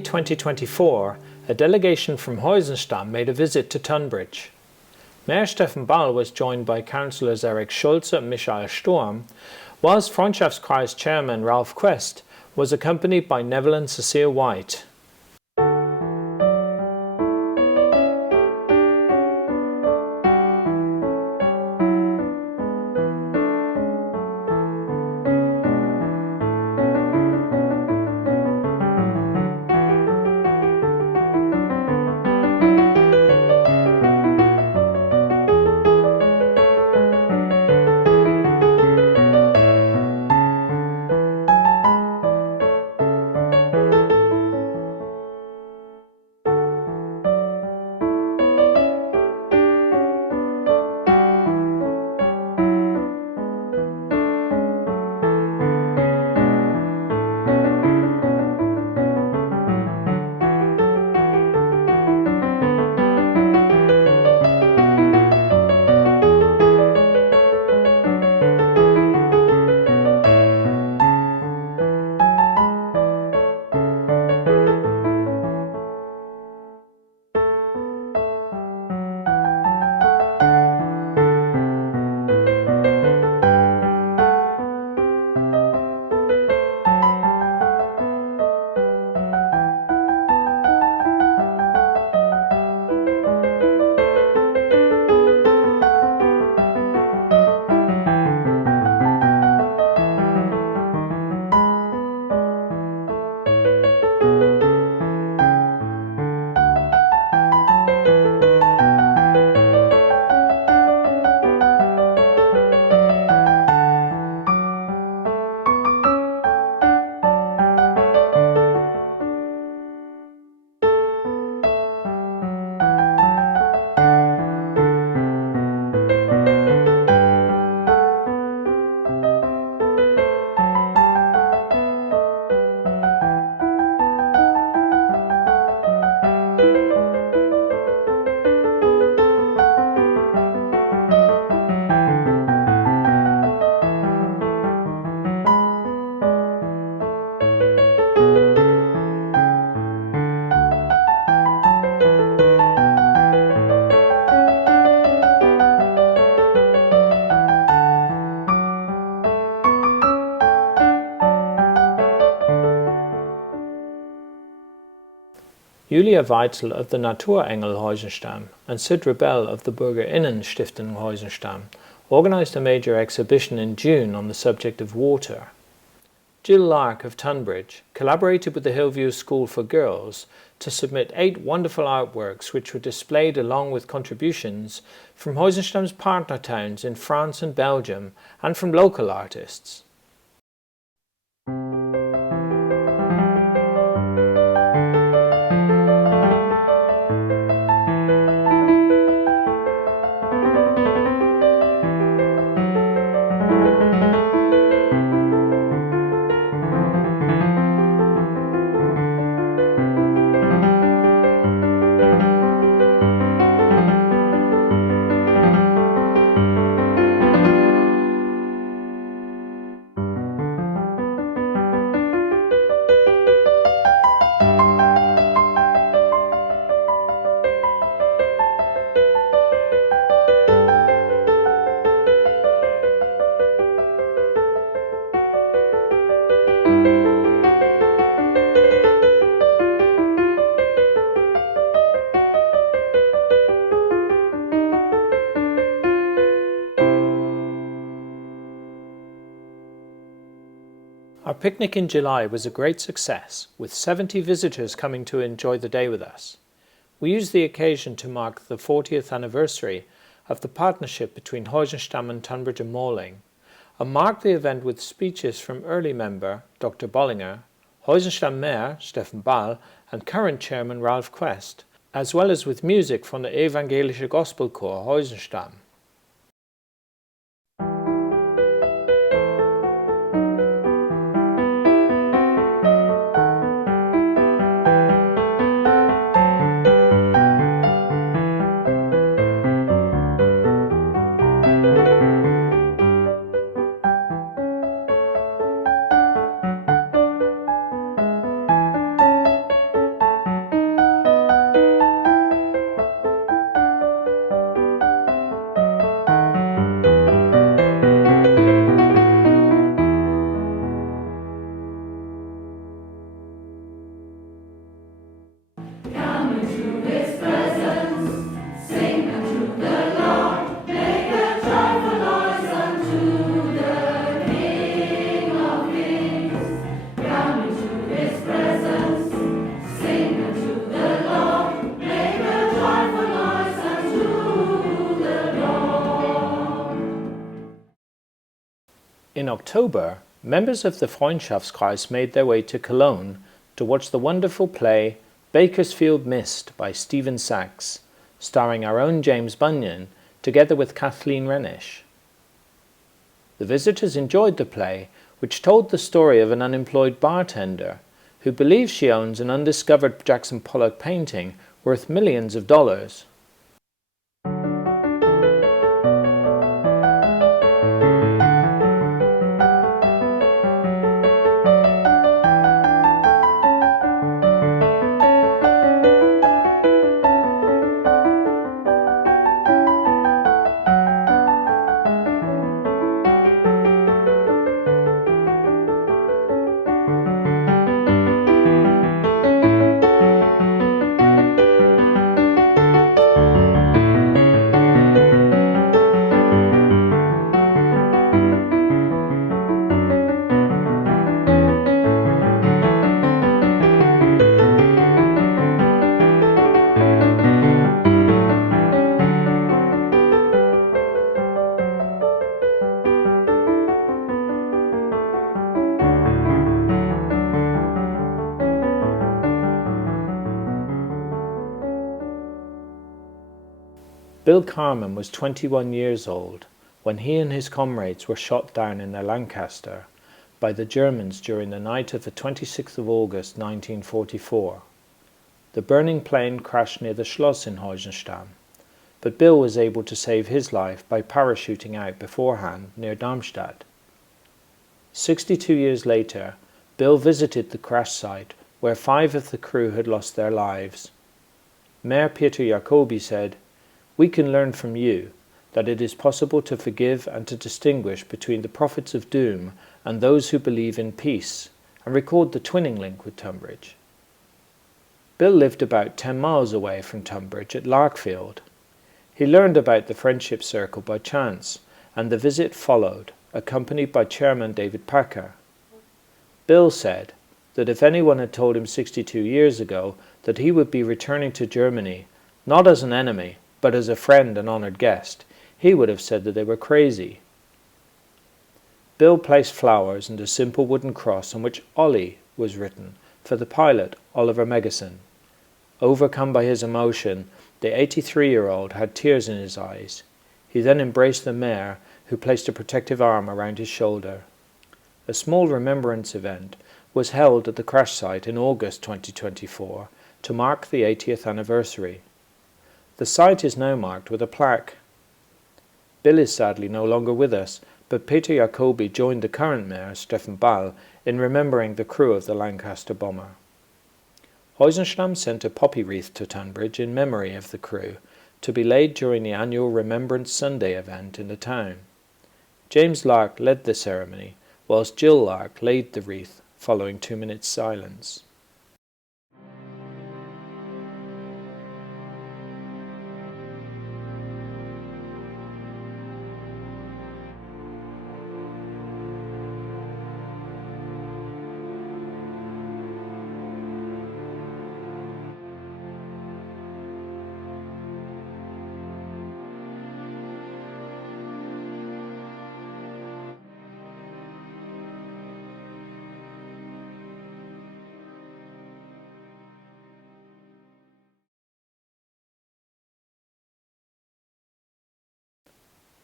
May 2024, a delegation from Heusenstamm made a visit to Tonbridge. Mayor Stefan Ball was joined by councillors Eric Schulze and Michael Sturm, whilst Freundschaftskreis chairman Ralph Quest was accompanied by Neville and Cecile White. Julia Weitzel of the Naturengel Heusenstamm and Sid Rebell of the Bürgerinnenstiftung Heusenstamm organised a major exhibition in June on the subject of water. Jill Lark of Tonbridge collaborated with the Hillview School for Girls to submit 8 wonderful artworks which were displayed along with contributions from Heusenstamm's partner towns in France and Belgium and from local artists. Our picnic in July was a great success, with 70 visitors coming to enjoy the day with us. We used the occasion to mark the 40th anniversary of the partnership between Heusenstamm and Tonbridge Malling, and marked the event with speeches from early member Dr. Bollinger, Heusenstamm Mayor Stefan Ball and current chairman Ralph Quest, as well as with music from the Evangelische Gospelchor Heusenstamm. In October, members of the Freundschaftskreis made their way to Cologne to watch the wonderful play Bakersfield Mist by Stephen Sachs, starring our own James Bunyan, together with Kathleen Renish. The visitors enjoyed the play, which told the story of an unemployed bartender who believes she owns an undiscovered Jackson Pollock painting worth millions of dollars. Bill Carman was 21 years old when he and his comrades were shot down in their Lancaster by the Germans during the night of the 26th of August 1944. The burning plane crashed near the Schloss in Heusenstamm, but Bill was able to save his life by parachuting out beforehand near Darmstadt. 62 years later, Bill visited the crash site where 5 of the crew had lost their lives. Mayor Peter Jacobi said, "We can learn from you that it is possible to forgive and to distinguish between the prophets of doom and those who believe in peace, and record the twinning link with Tonbridge." Bill lived about 10 miles away from Tonbridge at Larkfield. He learned about the Friendship Circle by chance, and the visit followed, accompanied by Chairman David Packer. Bill said that if anyone had told him 62 years ago that he would be returning to Germany, not as an enemy, but as a friend and honoured guest, he would have said that they were crazy. Bill placed flowers and a simple wooden cross on which Ollie was written for the pilot, Oliver Megason. Overcome by his emotion, the 83-year-old had tears in his eyes. He then embraced the mayor, who placed a protective arm around his shoulder. A small remembrance event was held at the crash site in August 2024 to mark the 80th anniversary. The site is now marked with a plaque. Bill is sadly no longer with us, but Peter Jacobi joined the current mayor, Stefan Ball, in remembering the crew of the Lancaster bomber. Heusenstamm sent a poppy wreath to Tonbridge in memory of the crew, to be laid during the annual Remembrance Sunday event in the town. James Lark led the ceremony, whilst Jill Lark laid the wreath, following 2 minutes silence.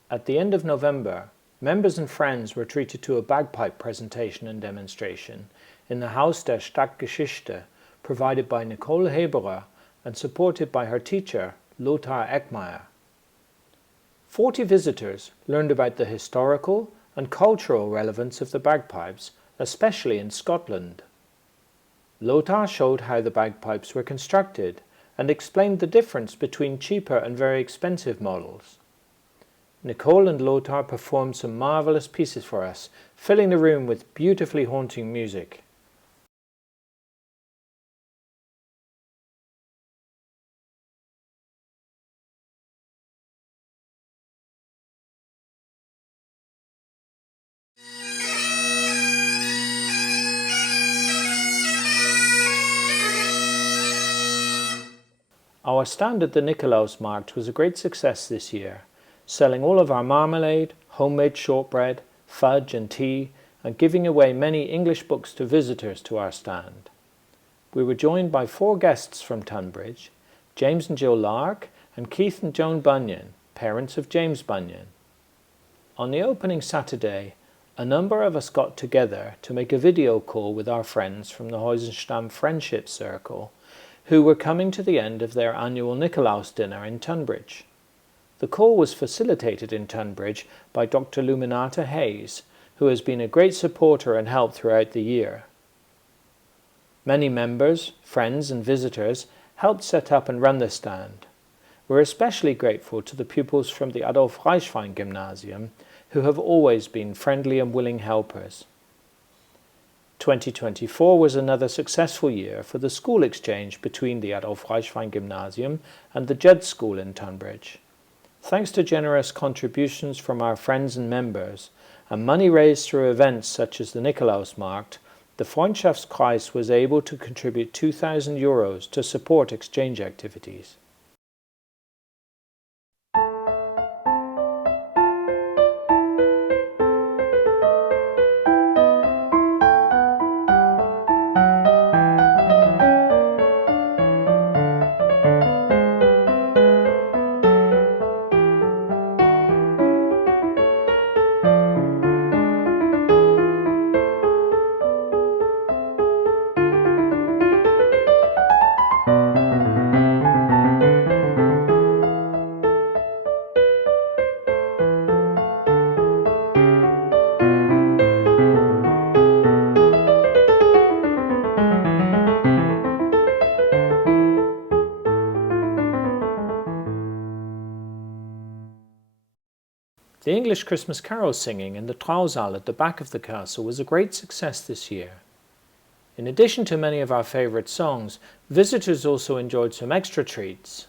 At the end of November, members and friends were treated to a bagpipe presentation and demonstration in the Haus der Stadtgeschichte, provided by Nicole Heberer and supported by her teacher, Lothar Eckmeyer. 40 visitors learned about the historical and cultural relevance of the bagpipes, especially in Scotland. Lothar showed how the bagpipes were constructed and explained the difference between cheaper and very expensive models. Nicole and Lothar performed some marvellous pieces for us, filling the room with beautifully haunting music. Our stand at the Nikolausmarkt was a great success this year, selling all of our marmalade, homemade shortbread, fudge and tea, and giving away many English books to visitors to our stand. We were joined by 4 guests from Tonbridge, James and Jill Lark and Keith and Joan Bunyan, parents of James Bunyan. On the opening Saturday, a number of us got together to make a video call with our friends from the Heusenstamm Friendship Circle, who were coming to the end of their annual Nikolaus dinner in Tonbridge. The call was facilitated in Tonbridge by Dr. Luminata Hayes, who has been a great supporter and help throughout the year. Many members, friends and visitors helped set up and run the stand. We're especially grateful to the pupils from the Adolf Reichwein Gymnasium, who have always been friendly and willing helpers. 2024 was another successful year for the school exchange between the Adolf Reichwein Gymnasium and the Judd School in Tonbridge. Thanks to generous contributions from our friends and members, and money raised through events such as the Nikolausmarkt, the Freundschaftskreis was able to contribute €2,000 to support exchange activities. The English Christmas carol singing in the Trausaal at the back of the castle was a great success this year. In addition to many of our favourite songs, visitors also enjoyed some extra treats.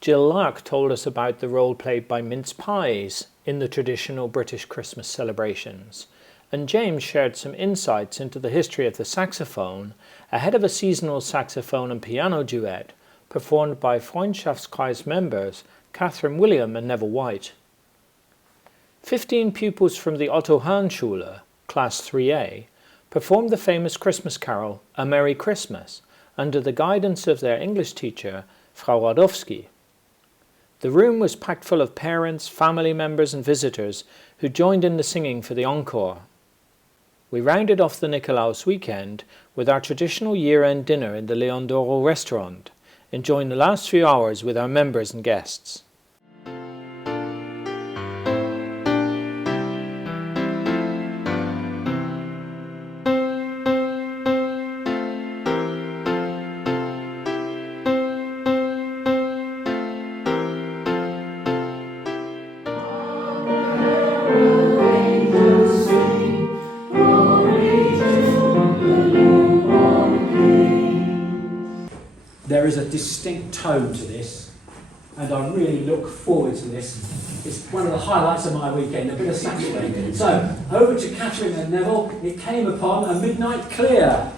Jill Lark told us about the role played by mince pies in the traditional British Christmas celebrations, and James shared some insights into the history of the saxophone ahead of a seasonal saxophone and piano duet performed by Freundschaftskreis members Catherine William and Neville White. 15 pupils from the Otto Hahn Schule, Class 3A, performed the famous Christmas carol A Merry Christmas under the guidance of their English teacher, Frau Radowski. The room was packed full of parents, family members and visitors who joined in the singing for the encore. We rounded off the Nikolaus weekend with our traditional year-end dinner in the Leon d'Oro restaurant, enjoying the last few hours with our members and guests. There is a distinct tone to this, and I really look forward to this. It's one of the highlights of my weekend, a bit of saxophone. So, over to Catherine and Neville, It Came Upon a Midnight Clear.